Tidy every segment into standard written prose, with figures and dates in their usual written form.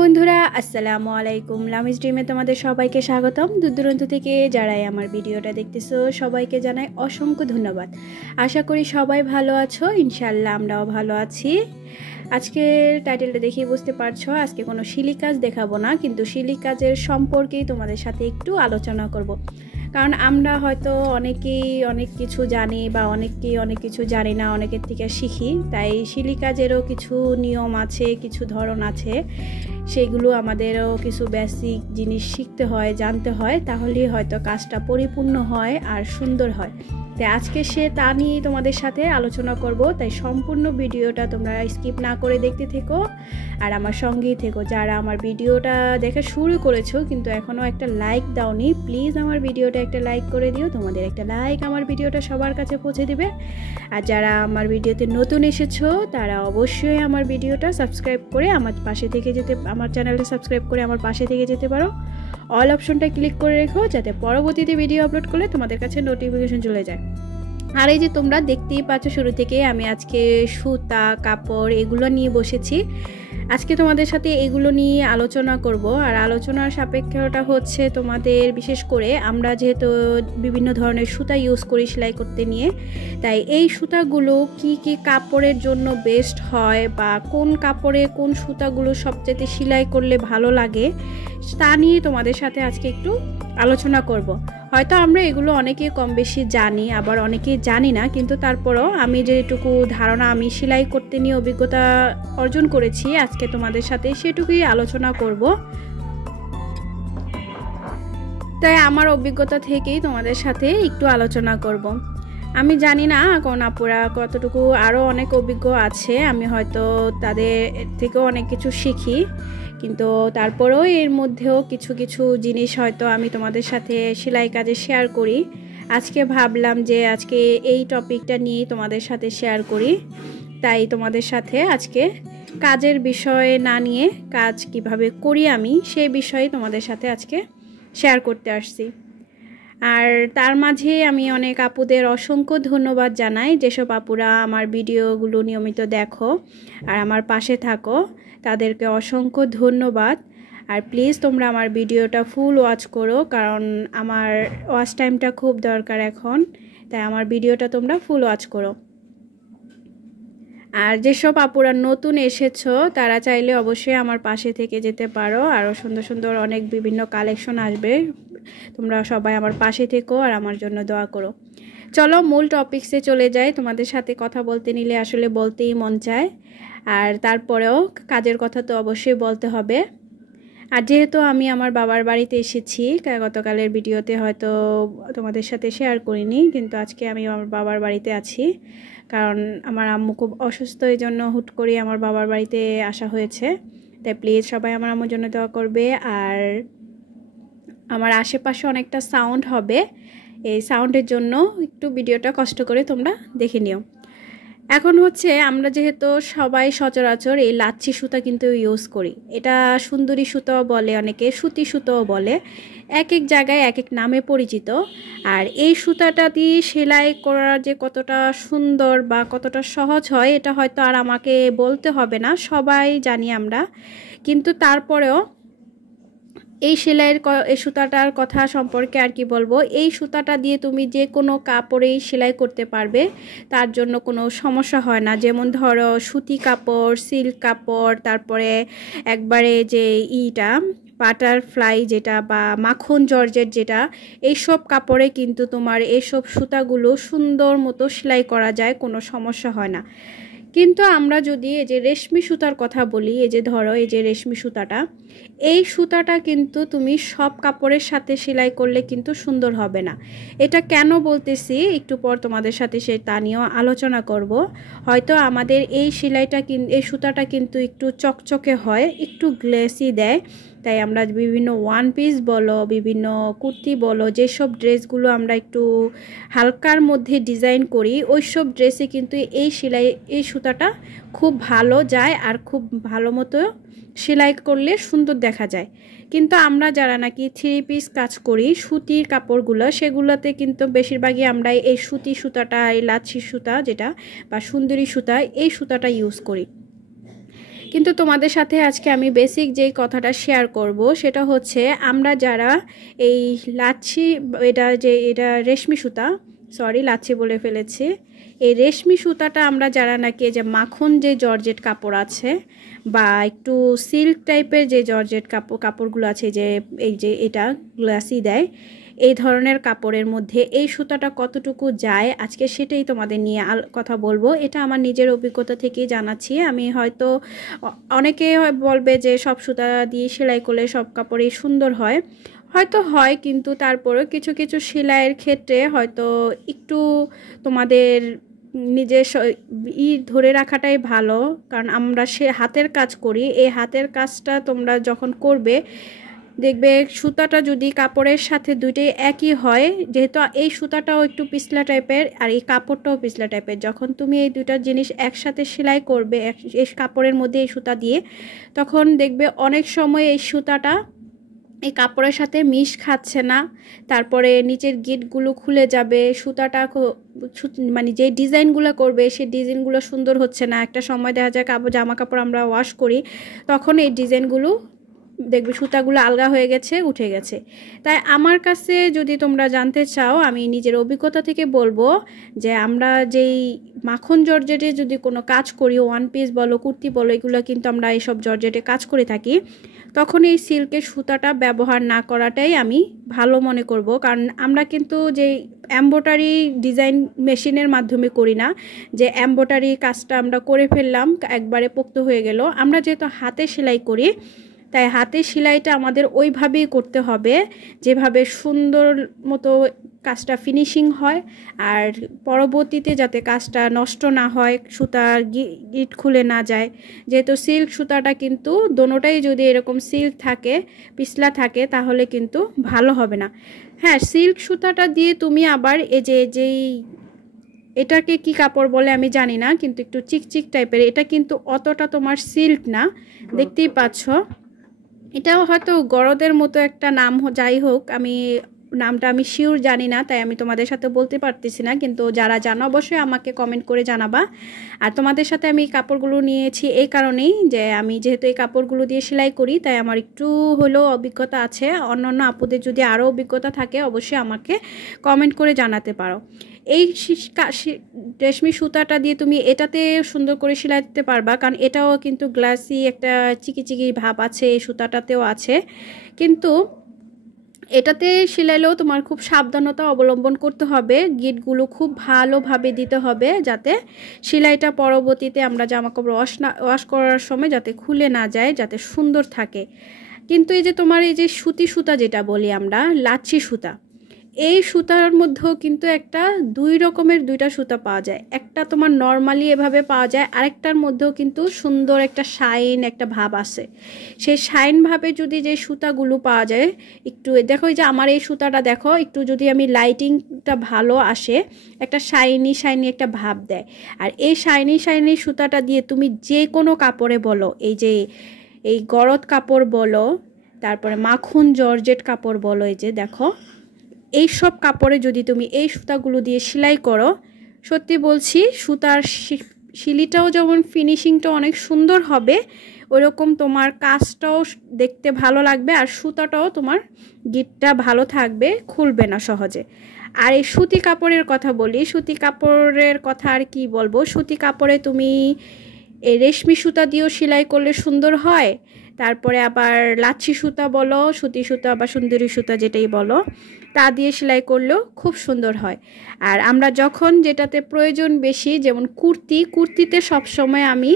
বন্ধুরা, আসসালামু আলাইকুম। লামিজ ড্রিমে তোমাদের সবাইকে স্বাগতম। দূরদূরান্ত থেকে যারাই আমার ভিডিওটা দেখতেছো সবাইকে জানাই অসংখ্য ধন্যবাদ। আশা করি সবাই ভালো আছো। ইনশাআল্লাহ আমরাও ভালো আছি। আজকের টাইটেলটা দেখেই বুঝতে পারছো আজকে কোনো শিলি কাজ দেখাবো না, কিন্তু শিলি কাজের সম্পর্কেই তোমাদের সাথে একটু আলোচনা করব। কারণ আমরা হয়তো অনেকেই অনেক কিছু জানি বা অনেকেই অনেক কিছু জানি না, অনেকের থেকে শিখি। তাই শিলি কাজেরও কিছু নিয়ম আছে, কিছু ধরন আছে, সেগুলো আমাদেরও কিছু বেসিক জিনিস শিখতে হয়, জানতে হয়, তাহলেই হয়তো কাজটা পরিপূর্ণ হয় আর সুন্দর হয়। তাই আজকে তা নিয়েই তোমাদের সাথে আলোচনা করব। তাই সম্পূর্ণ ভিডিওটা তোমরা স্কিপ না করে দেখতে থেকো আর আমার সঙ্গেই থেকো। যারা আমার ভিডিওটা দেখা শুরু করেছো কিন্তু এখনও একটা লাইক দাওনি, প্লিজ আমার ভিডিওটা একটা লাইক করে দিও। তোমাদের একটা লাইক আমার ভিডিওটা সবার কাছে পৌঁছে দিবে। আর যারা আমার ভিডিওতে নতুন এসেছো তারা অবশ্যই আমার ভিডিওটা সাবস্ক্রাইব করে আমার পাশে থেকে আমার চ্যানেলটা সাবস্ক্রাইব করে আমার পাশে থেকে যেতে পারো। অল অপশনটা ক্লিক করে রেখো যাতে পরবর্তীতে ভিডিও আপলোড করলে তোমাদের কাছে নোটিফিকেশন চলে যায়। আর এই যে তোমরা দেখতেই পাচ্ছ শুরু থেকে আমি আজকে সুতা, কাপড় এগুলো নিয়ে বসেছি। আজকে তোমাদের সাথে এগুলো নিয়ে আলোচনা করব। আর আলোচনার সাপেক্ষটা হচ্ছে তোমাদের বিশেষ করে আমরা যেহেতু বিভিন্ন ধরনের সুতা ইউজ করি সেলাই করতে নিয়ে, তাই এই সুতাগুলো কি কি কাপড়ের জন্য বেস্ট হয় বা কোন কাপড়ে কোন সুতাগুলো সবচেয়ে সেলাই করলে ভালো লাগে তা নিয়ে তোমাদের সাথে আজকে একটু আলোচনা করব। হয়তো আমরা এগুলো অনেকেই কম বেশি জানি, আবার অনেকেই জানি না, কিন্তু তারপরও আমি যেটুকু ধারণা আমি সেলাই করতে নিয়ে অভিজ্ঞতা অর্জন করেছি আজকে তোমাদের সাথে সেটুকুই আলোচনা করব। তাই আমার অভিজ্ঞতা থেকেই তোমাদের সাথে একটু আলোচনা করব। আমি জানি না কোন আপুরা কতটুকু আরও অনেক অভিজ্ঞ আছে, আমি হয়তো তাদের থেকেও অনেক কিছু শিখি, কিন্তু তারপরেও এর মধ্যেও কিছু কিছু জিনিস হয়তো আমি তোমাদের সাথে সেলাই কাজে শেয়ার করি। আজকে ভাবলাম যে আজকে এই টপিকটা নিয়ে তোমাদের সাথে শেয়ার করি। তাই তোমাদের সাথে আজকে কাজের বিষয়ে না নিয়ে কাজ কিভাবে করি আমি সেই বিষয়ে তোমাদের সাথে আজকে শেয়ার করতে আসছি। আর তার মাঝে আমি অনেক আপুদের অসংখ্য ধন্যবাদ জানাই, যেসব আপুরা আমার ভিডিওগুলো নিয়মিত দেখো আর আমার পাশে থাকো, তাদেরকে অসংখ্য ধন্যবাদ। আর প্লিজ তোমরা আমার ভিডিওটা ফুল ওয়াচ করো, কারণ আমার ওয়াচ টাইমটা খুব দরকার এখন। তাই আমার ভিডিওটা তোমরা ফুল ওয়াচ করো। আর যেসব আপুরা নতুন এসেছো তারা চাইলে অবশ্যই আমার পাশে থেকে যেতে পারো। আরও সুন্দর সুন্দর অনেক বিভিন্ন কালেকশন আসবে, তোমরা সবাই আমার পাশে থেকো আর আমার জন্য দোয়া করো। চলো মূল টপিকসে চলে যাই। তোমাদের সাথে কথা বলতে নিলে আসলে বলতেই মন চায়, আর তারপরেও কাজের কথা তো অবশ্যই বলতে হবে। আর যেহেতু আমি আমার বাবার বাড়িতে এসেছি, গতকালের ভিডিওতে হয়তো তোমাদের সাথে শেয়ার করিনি, কিন্তু আজকে আমি আমার বাবার বাড়িতে আছি, কারণ আমার আম্মু খুব অসুস্থ, এই জন্য হুট করে আমার বাবার বাড়িতে আসা হয়েছে। তাই প্লিজ সবাই আমার আম্মুর জন্য দোয়া করবে। আর আমার আশেপাশে অনেকটা সাউন্ড হবে, এই সাউন্ডের জন্য একটু ভিডিওটা কষ্ট করে তোমরা দেখে নিও। এখন হচ্ছে আমরা যেহেতু সবাই সচরাচর এই লাচ্ছি সুতা কিন্তু ইউজ করি, এটা সুন্দরী সুতাও বলে, অনেকে সুতি সুতাও বলে, এক এক জায়গায় এক এক নামে পরিচিত। আর এই সুতাটা দিয়ে সেলাই করা যে কতটা সুন্দর বা কতটা সহজ হয় এটা হয়তো আর আমাকে বলতে হবে না, সবাই জানি আমরা। কিন্তু তারপরেও এই সেলাইয়ের এই সুতাটার কথা সম্পর্কে আর কি বলবো, এই সুতাটা দিয়ে তুমি যে কোনো কাপড়েই সেলাই করতে পারবে, তার জন্য কোনো সমস্যা হয় না। যেমন ধরো সুতি কাপড়, সিল্ক কাপড়, তারপরে একবারে যে বাটারফ্লাই যেটা বা মাখন জর্জেট যেটা, এইসব কাপড়ে কিন্তু তোমার এইসব সুতাগুলো সুন্দর মতো সেলাই করা যায়, কোনো সমস্যা হয় না। কিন্তু আমরা যদি এই যে রেশমি সুতার কথা বলি, এই যে ধরো এই যে রেশমি সুতাটা, এই সুতাটা কিন্তু তুমি সব কাপড়ের সাথে সেলাই করলে কিন্তু সুন্দর হবে না। এটা কেন বলতেছি একটু পর তোমাদের সাথে তা নিয়েও আলোচনা করব। হয়তো আমাদের এই সেলাইটা এই সুতাটা কিন্তু একটু চকচকে হয়, একটু গ্লেসি দেয়, তাই আমরা বিভিন্ন ওয়ান পিস বলো, বিভিন্ন কুর্তি বলো, যেসব ড্রেসগুলো আমরা একটু হালকার মধ্যে ডিজাইন করি ওই সব ড্রেসে কিন্তু এই সুতাটা খুব ভালো যায় আর খুব ভালো মতো সেলাই করলে সুন্দর দেখা যায়। কিন্তু আমরা যারা নাকি থ্রি পিস কাজ করি সুতির কাপড়গুলো, সেগুলোতে কিন্তু বেশিরভাগই আমরা এই সুতি সুতাটা, এই লাচ্ছি সুতা যেটা বা সুন্দরী সুতা, এই সুতাটা ইউজ করি। কিন্তু তোমাদের সাথে আজকে আমি বেসিক যেই কথাটা শেয়ার করব সেটা হচ্ছে আমরা যারা এই লাচ্ছি, এটা রেশমি সুতা, সরি লাচ্ছি বলে ফেলেছি, এই রেশমি সুতাটা আমরা যারা নাকি যে মাখন যে জর্জেট কাপড় আছে বা একটু সিল্ক টাইপের যে জর্জেট কাপড়গুলো আছে, যে এই যে এটা গ্লাসি দেয়, এই ধরনের কাপড়ের মধ্যে এই সুতাটা কতটুকু যায় আজকে সেটাই তোমাদের নিয়ে কথা বলবো। এটা আমার নিজের অভিজ্ঞতা থেকেই জানাচ্ছি। আমি হয়তো অনেকে বলবে যে সব সুতা দিয়ে সেলাই করলে সব কাপড়ই সুন্দর হয়, হয়তো হয়, কিন্তু তারপরেও কিছু কিছু সেলাইয়ের ক্ষেত্রে হয়তো একটু তোমাদের নিজের ধরে রাখাটাই ভালো, কারণ আমরা হাতের কাজ করি। এই হাতের কাজটা তোমরা যখন করবে দেখবে সুতাটা যদি কাপড়ের সাথে দুইটাই একই হয়, যেহেতু এই সুতাটাও একটু পিছলা টাইপের আর এই কাপড়টাও পিছলা টাইপের, যখন তুমি এই দুইটা জিনিস একসাথে সেলাই করবে এই কাপড়ের মধ্যে এই সুতা দিয়ে, তখন দেখবে অনেক সময় এই সুতাটা এই কাপড়ের সাথে মিশ খাচ্ছে না, তারপরে নিচের গিটগুলো খুলে যাবে, সুতাটা মানে যে ডিজাইনগুলো করবে সেই ডিজাইনগুলো সুন্দর হচ্ছে না। একটা সময় দেখা যায় জামা কাপড় আমরা ওয়াশ করি, তখন এই ডিজাইনগুলো দেখবে সুতাগুলো আলগা হয়ে গেছে, উঠে গেছে। তাই আমার কাছে যদি তোমরা জানতে চাও, আমি নিজের অভিজ্ঞতা থেকে বলবো যে আমরা যেই মাখন জর্জেটে যদি কোনো কাজ করি, ওয়ান পিস বলো, কুর্তি বলো, এগুলো কিন্তু আমরা এইসব জর্জেটে কাজ করে থাকি, তখন এই সিল্কের সুতাটা ব্যবহার না করাটাই আমি ভালো মনে করব। কারণ আমরা কিন্তু যে এমব্রয়ডারি ডিজাইন মেশিনের মাধ্যমে করি না, যে এমব্রয়ডারি কাজটা আমরা করে ফেললাম একবারে পোক্ত হয়ে গেল। আমরা যেহেতু হাতে সেলাই করি, তাই হাতে সেলাইটা আমাদের ওইভাবেই করতে হবে যেভাবে সুন্দর মতো কাজটা ফিনিশিং হয়, আর পরবর্তীতে যাতে কাজটা নষ্ট না হয়, সুতার গিট খুলে না যায়। যেহেতু সিল্ক সুতাটা কিন্তু দোনোটাই যদি এরকম সিল্ক থাকে, পিছলা থাকে, তাহলে কিন্তু ভালো হবে না। হ্যাঁ, সিল্ক সুতাটা দিয়ে তুমি আবার যেই এটাকে কি কাপড় বলে আমি জানি না, কিন্তু একটু চিকচিক টাইপের, এটা কিন্তু অতটা তোমার সিল্ক না, দেখতেই পাচ্ছ। এটাও হয়তো গরদের মতো একটা নাম, যাই হোক নামটা আমি শিওর জানি না, তাই আমি তোমাদের সাথে বলতে পারতেছি না, কিন্তু যারা জানো অবশ্যই আমাকে কমেন্ট করে জানাবা। আর তোমাদের সাথে আমি কাপড়গুলো নিয়েছি এই কারণেই যে আমি যেহেতু এই কাপড়গুলো দিয়ে সেলাই করি, তাই আমার একটু হলেও অভিজ্ঞতা আছে। অন্যান্য আপুদের যদি আরও অভিজ্ঞতা থাকে অবশ্যই আমাকে কমেন্ট করে জানাতে পারো। এই রেশমি সুতাটা দিয়ে তুমি এটাতে সুন্দর করে সেলাই দিতে পারবা, কারণ এটাও কিন্তু গ্লাসি একটা চিকি ভাব আছে, এই সুতাটাতেও আছে, কিন্তু এটাতে সেলাইলেও তোমার খুব সাবধানতা অবলম্বন করতে হবে। গিটগুলো খুব ভালোভাবে দিতে হবে যাতে সেলাইটা পরবর্তীতে আমরা জামাকাপড় ওয়াশ করার সময় যাতে খুলে না যায়, যাতে সুন্দর থাকে। কিন্তু এই যে তোমার এই যে সুতি সুতা যেটা বলি আমরা, লাচ্ছি সুতা, এই সুতার মধ্যেও কিন্তু দুই রকমের দুইটা সুতা পাওয়া যায়। একটা তোমার নর্মালি এভাবে পাওয়া যায়, আরেকটার মধ্যেও কিন্তু সুন্দর একটা শাইন একটা ভাব আসে। সেই শাইন ভাবে যদি যে সুতাগুলো পাওয়া যায়, একটু দেখো এই যে আমার এই সুতাটা দেখো, একটু যদি আমি লাইটিংটা ভালো আসে, একটা শাইনি একটা ভাব দেয়। আর এই শাইনি সুতাটা দিয়ে তুমি যে কোনো কাপড়ে বলো, এই গরদ কাপড় বলো, তারপরে মাখন জর্জেট কাপড় বলো, এই যে দেখো এই সব কাপড়ে যদি তুমি এই সুতাগুলো দিয়ে সেলাই করো, সত্যি বলছি সুতার শিলিটাও যেমন ফিনিশিংটা অনেক সুন্দর হবে, ওইরকম তোমার কাজটাও দেখতে ভালো লাগবে, আর সুতাটাও তোমার গিটটা ভালো থাকবে, খুলবে না সহজে। আর এই সুতি কাপড়ের কথা বলি, সুতি কাপড়ের কথা আর কি বলবো, সুতি কাপড়ে তুমি এই রেশমি সুতা দিয়েও সেলাই করলে সুন্দর হয়, তারপরে আবার লাচ্ছি সুতা বলো, সুতি সুতা বা সুন্দরী সুতা যেটাই বলো, তা দিয়ে সেলাই করলেও খুব সুন্দর হয়। আর আমরা যখন যেটাতে প্রয়োজন বেশি, যেমন কুর্তিতে সবসময় আমি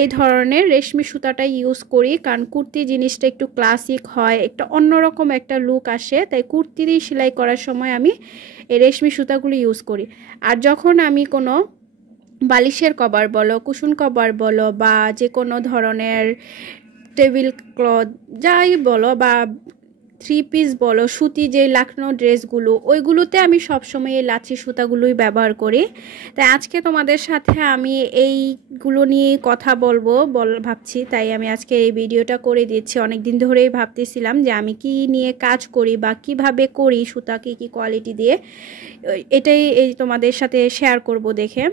এই ধরনের রেশমি সুতাটা ইউজ করি, কারণ কুর্তি জিনিসটা একটু ক্লাসিক হয়, একটা অন্যরকম একটা লুক আসে, তাই কুর্তিরই সেলাই করার সময় আমি এই রেশমি সুতাগুলো ইউজ করি। আর যখন আমি কোনো বালিশের কভার বলো, কুশন কভার বলো, বা যে কোনো ধরনের টেবিল ক্লথ যাই বলো, বা থ্রি পিস বলো, সুতি যে লাকনো ড্রেসগুলো, ওইগুলোতে আমি সবসময় এই লাচ্ছি সুতাগুলোই ব্যবহার করি। তাই আজকে তোমাদের সাথে আমি এইগুলো নিয়ে কথা বলবো ভাবছি, তাই আমি আজকে এই ভিডিওটা করে দিচ্ছি। অনেক দিন ধরেই ভাবতেছিলাম যে আমি কি নিয়ে কাজ করি বা কিভাবে করি, সুতা কি কোয়ালিটি দিয়ে, এটাই তোমাদের সাথে শেয়ার করব দেখে।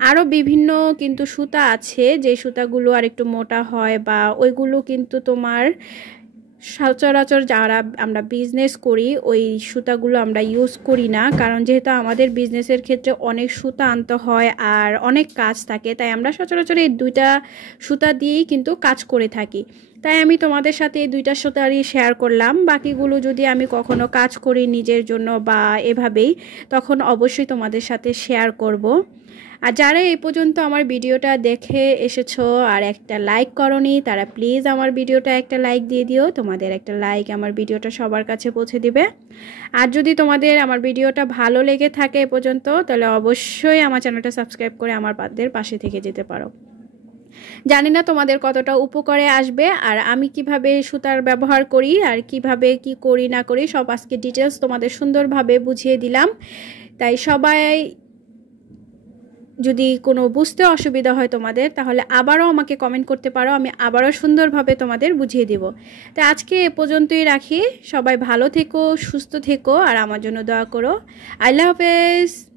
আরও বিভিন্ন কিন্তু সুতা আছে, যে সুতাগুলো আর একটু মোটা হয়, বা ওইগুলো কিন্তু তোমার সচরাচর যারা আমরা বিজনেস করি ওই সুতাগুলো আমরা ইউজ করি না, কারণ যেহেতু আমাদের বিজনেসের ক্ষেত্রে অনেক সুতা আনতে হয় আর অনেক কাজ থাকে, তাই আমরা সচরাচর এই দুইটা সুতা দিয়েই কিন্তু কাজ করে থাকি। তাই আমি তোমাদের সাথে এই দুইটা সুতারই শেয়ার করলাম। বাকিগুলো যদি আমি কখনো কাজ করি নিজের জন্য বা এভাবেই, তখন অবশ্যই তোমাদের সাথে শেয়ার করব। আর যারা এই পর্যন্ত আমার ভিডিওটা দেখে এসেছো আর একটা লাইক করনি, তারা প্লিজ আমার ভিডিওটা একটা লাইক দিয়ে দিও। তোমাদের একটা লাইক আমার ভিডিওটা সবার কাছে পৌঁছে দিবে। আর যদি তোমাদের আমার ভিডিওটা ভালো লেগে থাকে এ পর্যন্ত, তাহলে অবশ্যই আমার চ্যানেলটা সাবস্ক্রাইব করে আমার পাশে থেকে যেতে পারো। জানি না তোমাদের কতটা উপকারে আসবে, আর আমি কিভাবে সুতার ব্যবহার করি আর কিভাবে কি করি না করি সব আজকে ডিটেলস তোমাদের সুন্দরভাবে বুঝিয়ে দিলাম। তাই সবাই যদি কোনো বুঝতে অসুবিধা হয় তোমাদের, তাহলে আবারও আমাকে কমেন্ট করতে পারো, আমি আবারও সুন্দরভাবে তোমাদের বুঝিয়ে দেব। তো আজকে এ পর্যন্তই রাখি। সবাই ভালো থেকো, সুস্থ থেকো আর আমার জন্য দোয়া করো। আল্লাহ হাফেজ।